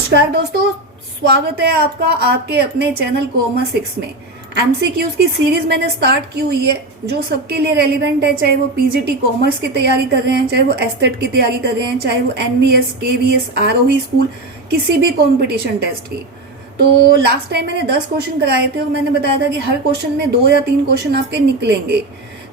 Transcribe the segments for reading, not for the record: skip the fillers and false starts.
नमस्कार दोस्तों, स्वागत है आपका आपके अपने चैनल कॉमर्स 6 में। एमसीक्यूज की सीरीज मैंने स्टार्ट की हुई है जो सबके लिए रेलिवेंट है, चाहे वो पीजीटी कॉमर्स की तैयारी कर रहे हैं, चाहे वो एस्टेट की तैयारी कर रहे हैं, चाहे वो एनवीएस, केवीएस, आरोही स्कूल, किसी भी कॉम्पिटिशन टेस्ट की। तो लास्ट टाइम मैंने 10 क्वेश्चन कराए थे और मैंने बताया था कि हर क्वेश्चन में 2 या 3 क्वेश्चन आपके निकलेंगे।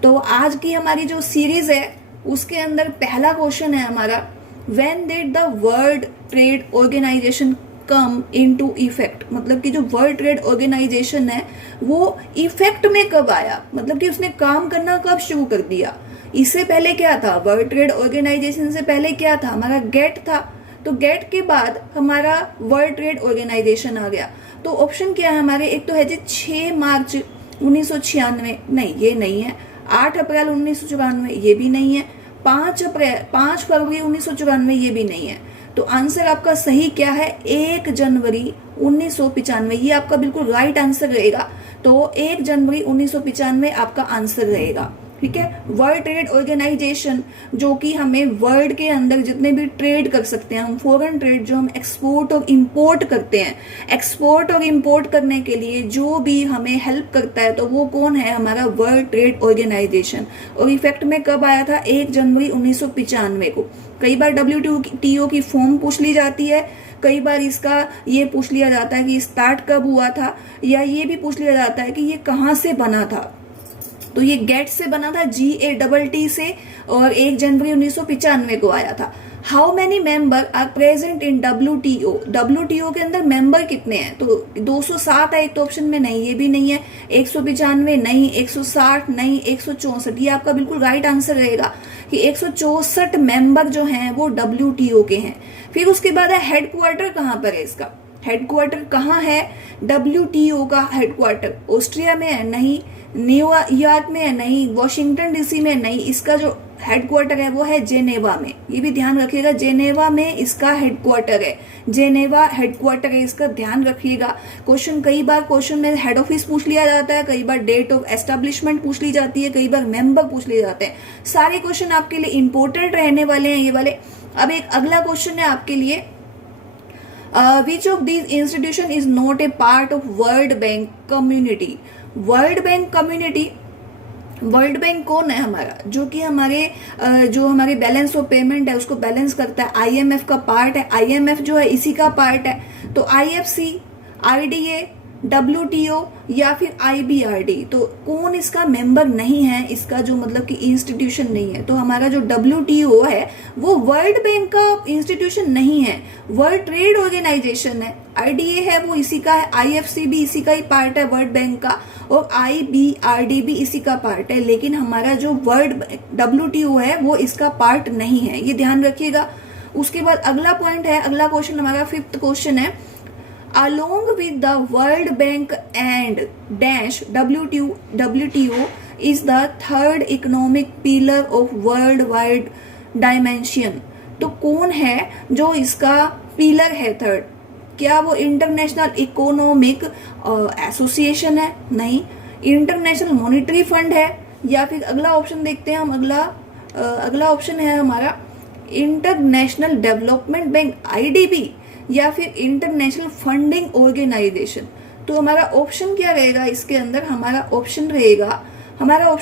तो आज की हमारी जो सीरीज है उसके अंदर पहला क्वेश्चन है हमारा, When did the World Trade Organization come into effect? मतलब कि जो वर्ल्ड ट्रेड ऑर्गेनाइजेशन है वो इफेक्ट में कब आया, मतलब कि उसने काम करना कब शुरू कर दिया। इससे पहले क्या था, वर्ल्ड ट्रेड ऑर्गेनाइजेशन से पहले क्या था, हमारा गेट था। तो गेट के बाद हमारा वर्ल्ड ट्रेड ऑर्गेनाइजेशन आ गया। तो ऑप्शन क्या है हमारे, एक तो है जी 6 मार्च 1996, नहीं ये नहीं है। 8 अप्रैल 1994, ये भी नहीं है। 5 फरवरी 1994, ये भी नहीं है। तो आंसर आपका सही क्या है, 1 जनवरी 1995, ये आपका बिल्कुल राइट आंसर रहेगा। तो 1 जनवरी 1995 आपका आंसर रहेगा। ठीक है, वर्ल्ड ट्रेड ऑर्गेनाइजेशन जो कि हमें वर्ल्ड के अंदर जितने भी ट्रेड कर सकते हैं, हम फॉरेन ट्रेड जो हम एक्सपोर्ट और इंपोर्ट करते हैं, एक्सपोर्ट और इंपोर्ट करने के लिए जो भी हमें हेल्प करता है तो वो कौन है, हमारा वर्ल्ड ट्रेड ऑर्गेनाइजेशन। और इफेक्ट में कब आया था, 1 जनवरी 1995 को। कई बार WTO की फॉर्म पूछ ली जाती है, कई बार इसका ये पूछ लिया जाता है कि स्टार्ट कब हुआ था, या ये भी पूछ लिया जाता है कि ये कहाँ से बना था। तो ये गेट से बना था, GATT से, और 1 जनवरी 1995 को आया था। How many member are present in WTO के अंदर मेंबर कितने हैं, तो 207 है एक तो ऑप्शन में, नहीं ये भी नहीं है। 195 नहीं, 160 नहीं, 164, ये आपका बिल्कुल राइट आंसर रहेगा कि 164 मेंबर जो हैं वो WTO के हैं। फिर उसके बाद है हेडक्वार्टर कहाँ पर है इसका, हेडक्वार्टर कहाँ है, WTO का हेडक्वार्टर ऑस्ट्रिया में है नहीं, न्यूयॉर्क में है नहीं, वॉशिंगटन DC में नहीं, इसका जो हेडक्वार्टर है वो है जेनेवा में। ये भी ध्यान रखिएगा, जेनेवा में इसका हेडक्वार्टर है, जेनेवा हेडक्वार्टर है, इसका ध्यान रखिएगा। कई बार क्वेश्चन में हेड ऑफिस पूछ लिया जाता है, कई बार डेट ऑफ एस्टेब्लिशमेंट पूछ ली जाती है, कई बार मेंबर पूछ लिए जाते हैं। सारे क्वेश्चन आपके लिए इंपॉर्टेंट रहने वाले हैं ये वाले। अब एक अगला क्वेश्चन है आपके लिए, which of these institution is not a part of World Bank community? World bank community, world bank कौन है हमारा, जो कि हमारे बैलेंस ऑफ पेमेंट है उसको बैलेंस करता है, IMF का पार्ट है, IMF जो है इसी का पार्ट है। तो IFC, IDA, WTO या फिर IBRD, तो कौन इसका मेंबर नहीं है, इसका जो मतलब कि इंस्टीट्यूशन नहीं है। तो हमारा जो WTO है वो वर्ल्ड बैंक का इंस्टीट्यूशन नहीं है, वर्ल्ड ट्रेड ऑर्गेनाइजेशन है। IDA है वो इसी का है, IFC भी इसी का ही पार्ट है वर्ल्ड बैंक का, और IBRD भी इसी का पार्ट है। लेकिन हमारा जो वर्ल्ड WTO है वो इसका पार्ट नहीं है, ये ध्यान रखिएगा। उसके बाद अगला पॉइंट है, अगला क्वेश्चन हमारा 5th क्वेश्चन है, along with the World Bank and dash WTO is the third economic pillar of worldwide dimension। तो कौन है जो इसका पिलर है थर्ड, क्या वो इंटरनेशनल इकोनॉमिक एसोसिएशन है, नहीं, इंटरनेशनल मॉनिटरी फंड है, या फिर अगला ऑप्शन देखते हैं हम, अगला ऑप्शन है हमारा इंटरनेशनल डेवलपमेंट बैंक IDB, या फिर इंटरनेशनल फंडिंग ऑर्गेनाइजेशन। तो हमारा ऑप्शन क्या रहेगा इसके अंदर, हमारा ऑप्शन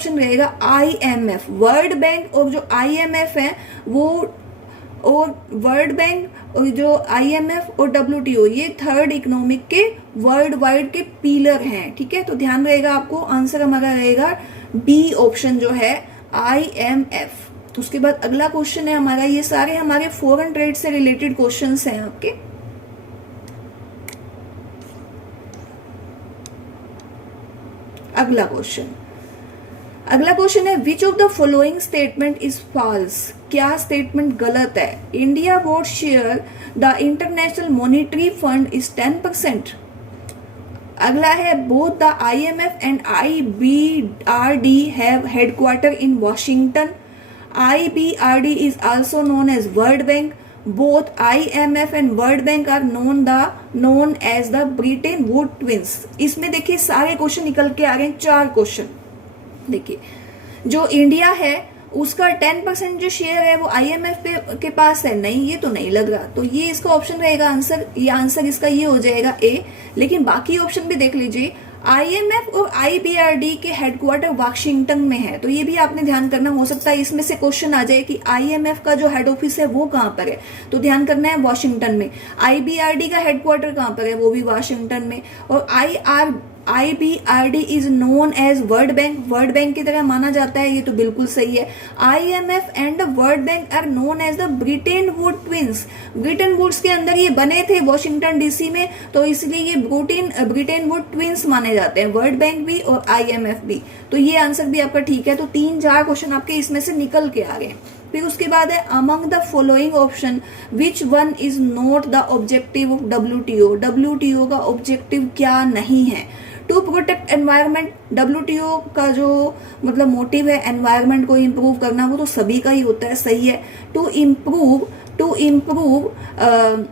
रहेगा IMF, वर्ल्ड बैंक। और जो IMF है वो, और वर्ल्ड बैंक और जो IMF और WTO, ये थर्ड इकोनॉमिक के वर्ल्ड वाइड के पिलर हैं। ठीक है, तो ध्यान रहेगा आपको, आंसर हमारा रहेगा B ऑप्शन जो है IMF। उसके बाद अगला क्वेश्चन है हमारा, ये सारे हमारे फॉरेन ट्रेड से रिलेटेड क्वेश्चंस हैं आपके। अगला क्वेश्चन है, which of the following statement is false, क्या स्टेटमेंट गलत है। India vote share the international monetary fund is 10%। अगला है, both the IMF and IBRD have headquarter in Washington. IBRD is also known as World Bank. Both IMF and World Bank are known as the Bretton Woods twins। इसमें देखिए सारे question निकल के आ रहे हैं, 4 question. देखिए जो इंडिया है उसका 10% जो शेयर है वो आईएमएफ के पास है, नहीं ये तो नहीं लग रहा। तो ये इसका ऑप्शन रहेगा आंसर, ये आंसर इसका ये हो जाएगा ए। लेकिन बाकी ऑप्शन भी देख लीजिए, आईएमएफ और आईबीआरडी के हेडक्वार्टर वाशिंगटन में है, तो ये भी आपने ध्यान करना। हो सकता है इसमें से क्वेश्चन आ जाए कि आईएमएफ का जो हेड ऑफिस है वो कहाँ पर है, तो ध्यान करना है वॉशिंगटन में। आईबीआरडी का हेडक्वार्टर कहाँ पर है, वो भी वॉशिंगटन में। और IBRD is known as world bank, world bank की तरह माना जाता है, ये तो बिल्कुल सही है। IMF and the world bank are known as the Bretton wood twins, Bretton Woods के अंदर ये बने थे वॉशिंगटन डीसी में, तो इसलिए ये ब्रिटेन वुड ट्विंस माने जाते हैं, वर्ल्ड बैंक भी और आईएमएफ भी। तो ये आंसर भी आपका ठीक है। तो 3-4 क्वेश्चन आपके इसमें से निकल के आ गए। फिर उसके बाद है among the following option which one is not the objective of WTO, WTO का ऑब्जेक्टिव क्या नहीं है। टू प्रोटेक्ट एनवायरमेंट, डब्ल्यूटीओ का जो मतलब मोटिव है एनवायरमेंट को इम्प्रूव करना, वो तो सभी का ही होता है, सही है। To improve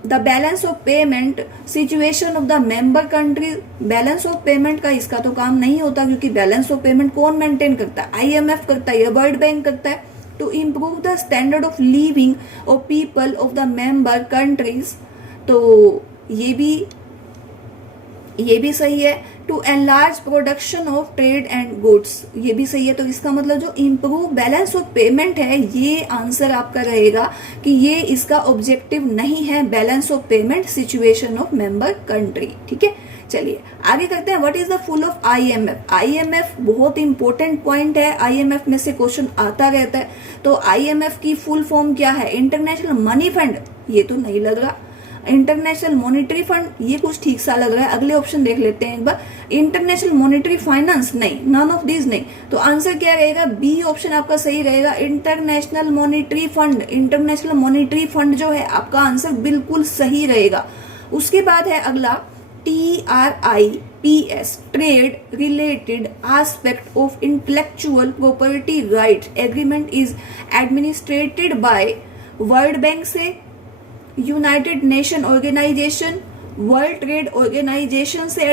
the balance of payment situation of the member country, balance of payment का इसका तो काम नहीं होता, क्योंकि बैलेंस ऑफ पेमेंट कौन मेंटेन करता है, आईएमएफ करता है या वर्ल्ड बैंक करता है। To improve the standard of living of people of the member countries, तो ये भी सही है। To enlarge production of trade and goods, ये भी सही है। तो इसका मतलब जो इम्प्रूव बैलेंस ऑफ पेमेंट है, ये आंसर आपका रहेगा कि ये इसका ऑब्जेक्टिव नहीं है, balance of payment situation of member country. ठीक है, चलिए आगे करते हैं। What is the full of IMF, IMF बहुत इंपॉर्टेंट पॉइंट है, आईएमएफ में से क्वेश्चन आता रहता है। तो आईएमएफ की फुल फॉर्म क्या है, इंटरनेशनल मनी फंड, ये तो नहीं लग रहा। इंटरनेशनल मॉनिटरी फंड, ये कुछ ठीक सा लग रहा है। अगले ऑप्शन देख लेते हैं एक बार। इंटरनेशनल मॉनिटरी फाइनेंस, नहीं, नन ऑफ दीज नहीं। तो आंसर क्या रहेगा, बी ऑप्शन आपका सही रहेगा, international monetary fund. International monetary fund जो है आपका आंसर बिल्कुल सही रहेगा। उसके बाद है अगला TRIPS, trade related aspect of intellectual property right agreement is administered by world bank से, united nation organization, world trade organization से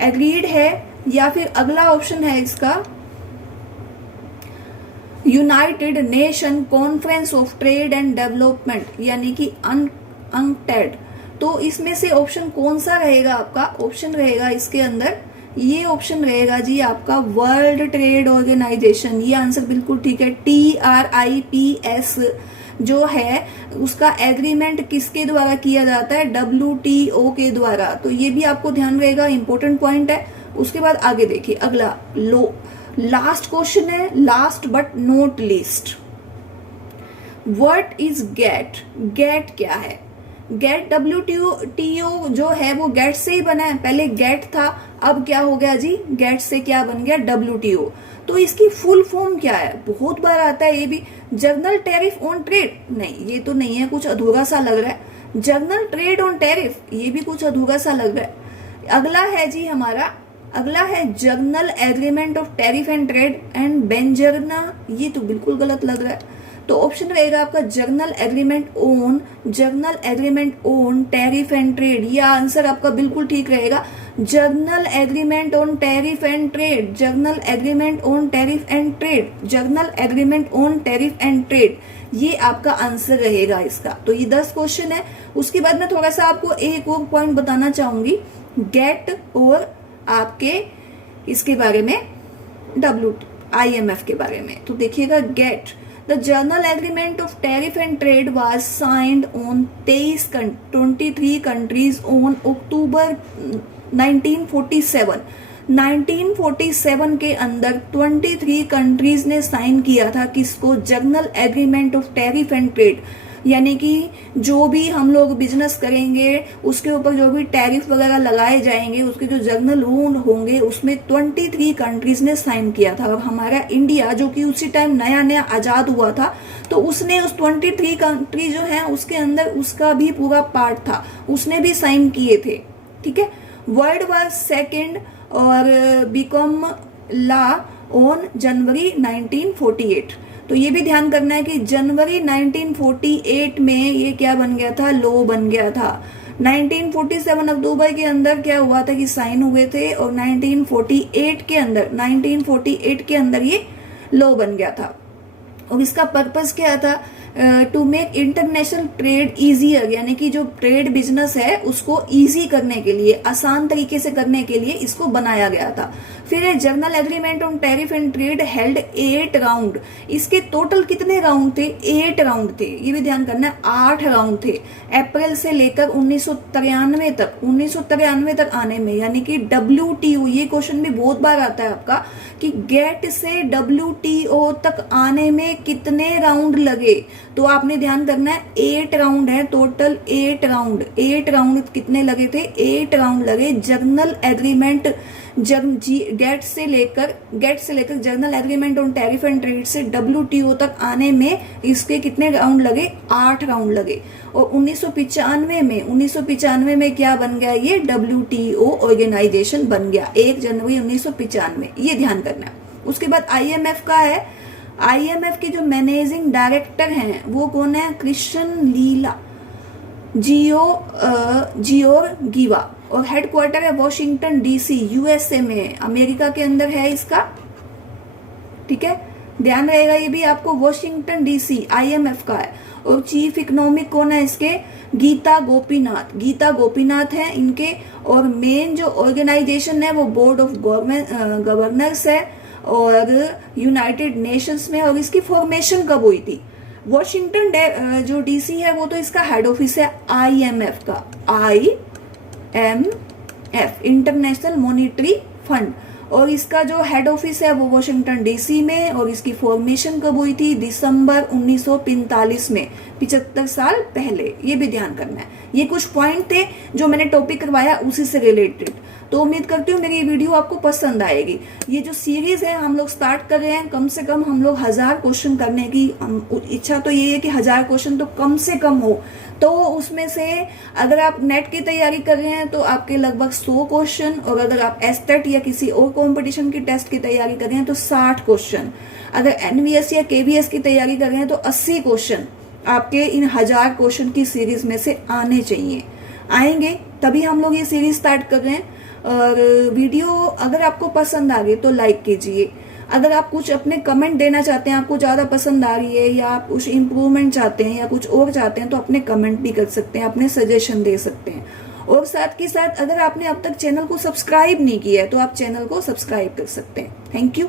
एग्रीड है, या फिर अगला ऑप्शन है इसका united nation conference of trade and development, यानी कि UNCTAD। तो इसमें से ऑप्शन कौन सा रहेगा आपका, ऑप्शन रहेगा इसके अंदर, ये ऑप्शन रहेगा जी आपका वर्ल्ड ट्रेड ऑर्गेनाइजेशन। ये आंसर बिल्कुल ठीक है। TRIPS जो है उसका एग्रीमेंट किसके द्वारा किया जाता है, WTO के द्वारा। तो ये भी आपको ध्यान रहेगा, इंपॉर्टेंट पॉइंट है। उसके बाद आगे देखिए अगला लास्ट क्वेश्चन है, last but not least. What is GATT, GATT क्या है, गेट WTO जो है वो गेट से ही बना है, पहले गेट था, अब क्या हो गया जी, गेट से क्या बन गया, WTO। तो इसकी फुल फॉर्म क्या है, बहुत बार आता है ये भी, जनरल टैरिफ ऑन ट्रेड, नहीं ये तो नहीं है, कुछ अधूरा सा लग रहा है। जनरल ट्रेड ऑन टैरिफ, ये भी कुछ अधूरा सा लग रहा है। अगला है जी हमारा, अगला है general agreement of tariff and trade and बेंजरना, ये तो बिल्कुल गलत लग रहा है। तो ऑप्शन रहेगा आपका general agreement on tariff and trade, ये आंसर आपका बिल्कुल ठीक रहेगा। General agreement on tariff and trade, general agreement on tariff and trade, general agreement on tariff and trade, ये आपका आंसर रहेगा इसका। तो ये 10 क्वेश्चन है। उसके बाद मैं थोड़ा सा आपको एक और पॉइंट बताना चाहूंगी, गेट और आपके इसके बारे में, IMF के बारे में। तो देखिएगा GATT, the general agreement of tariff and trade was signed on 23 countries on October 1947। 1947 के अंदर 23 कंट्रीज ने साइन किया था किसको, general agreement of tariff and trade, यानी कि जो भी हम लोग बिजनेस करेंगे उसके ऊपर जो भी टैरिफ वगैरह लगाए जाएंगे उसके जो जनरल रूल होंगे उसमें 23 कंट्रीज ने साइन किया था। और हमारा इंडिया जो कि उसी टाइम नया नया आजाद हुआ था, तो उसने उस 23 कंट्री जो है उसके अंदर उसका भी पूरा पार्ट था, उसने भी साइन किए थे। ठीक है, वर्ल्ड वार सेकेंड और बिकम लॉ ऑन जनवरी 1948। तो ये भी ध्यान करना है कि जनवरी 1948 में ये क्या बन गया था, लॉ बन गया था। 1947 अक्टूबर के अंदर क्या हुआ था कि साइन हुए थे, और 1948 के अंदर ये लॉ बन गया था। और इसका पर्पस क्या था? To make international trade easier, यानी कि जो ट्रेड बिजनेस है उसको इजी करने के लिए, आसान तरीके से करने के लिए इसको बनाया गया था। फिर journal agreement on tariff and trade held 8 round. इसके टोटल कितने राउंड थे? 8 राउंड थे, ये भी ध्यान करना है, 8 राउंड थे। अप्रैल से लेकर 1993 तक आने में, यानी कि WTO, ये क्वेश्चन भी बहुत बार आता है आपका कि गेट से WTO तक आने में कितने राउंड लगे, तो आपने ध्यान करना है 8 राउंड है टोटल, 8 राउंड कितने लगे थे? 8 राउंड लगे। जर्नल एग्रीमेंट गेट से लेकर journal agreement on tariff and trade से WTO तक आने में इसके कितने राउंड लगे? 8 राउंड लगे। और 1995 में क्या बन गया? ये WTO ऑर्गेनाइजेशन बन गया 1 जनवरी 1995, ये ध्यान करना है। उसके बाद IMF का है। IMF के जो मैनेजिंग डायरेक्टर हैं वो कौन है? क्रिश्चियन लीला जियोर्गीवा, और हेडक्वार्टर है वॉशिंगटन DC, USA में, अमेरिका के अंदर है इसका, ठीक है, ध्यान रहेगा ये भी आपको, वॉशिंगटन DC IMF का है। और चीफ इकोनॉमिक कौन है इसके? गीता गोपीनाथ है इनके। और मेन जो ऑर्गेनाइजेशन है वो बोर्ड ऑफ गवर्नर्स है और यूनाइटेड नेशंस में। और इसकी फॉर्मेशन कब हुई थी? वॉशिंगटन जो DC है वो तो इसका हेड ऑफिस है IMF का, IMF इंटरनेशनल मॉनिटरी फंड, और इसका जो हेड ऑफिस है वो वॉशिंगटन DC में। और इसकी फॉर्मेशन कब हुई थी? दिसंबर 1945 में, 75 साल पहले, ये भी ध्यान करना है। ये कुछ पॉइंट थे जो मैंने टॉपिक करवाया उसी से रिलेटेड। तो उम्मीद करती हूँ मेरी वीडियो आपको पसंद आएगी। ये जो सीरीज है हम लोग स्टार्ट कर रहे हैं, कम से कम हम लोग 1000 क्वेश्चन करने की इच्छा तो ये है कि 1000 क्वेश्चन तो कम से कम हो। तो उसमें से अगर आप नेट की तैयारी कर रहे हैं तो आपके लगभग 100 क्वेश्चन, और अगर आप एस्टेट या किसी और कंपटीशन की टेस्ट की तैयारी कर रहे हैं तो 60 क्वेश्चन, अगर NVS या KVS की तैयारी कर रहे हैं तो 80 क्वेश्चन आपके इन 1000 क्वेश्चन की सीरीज में से आने चाहिए। आएंगे तभी हम लोग ये सीरीज स्टार्ट कर रहे हैं। और वीडियो अगर आपको पसंद आ गई तो लाइक कीजिए। अगर आप कुछ अपने कमेंट देना चाहते हैं, आपको ज़्यादा पसंद आ रही है या आप कुछ इम्प्रूवमेंट चाहते हैं या कुछ और चाहते हैं तो अपने कमेंट भी कर सकते हैं, अपने सजेशन दे सकते हैं। और साथ के साथ अगर आपने अब तक चैनल को सब्सक्राइब नहीं किया है तो आप चैनल को सब्सक्राइब कर सकते हैं। Thank you.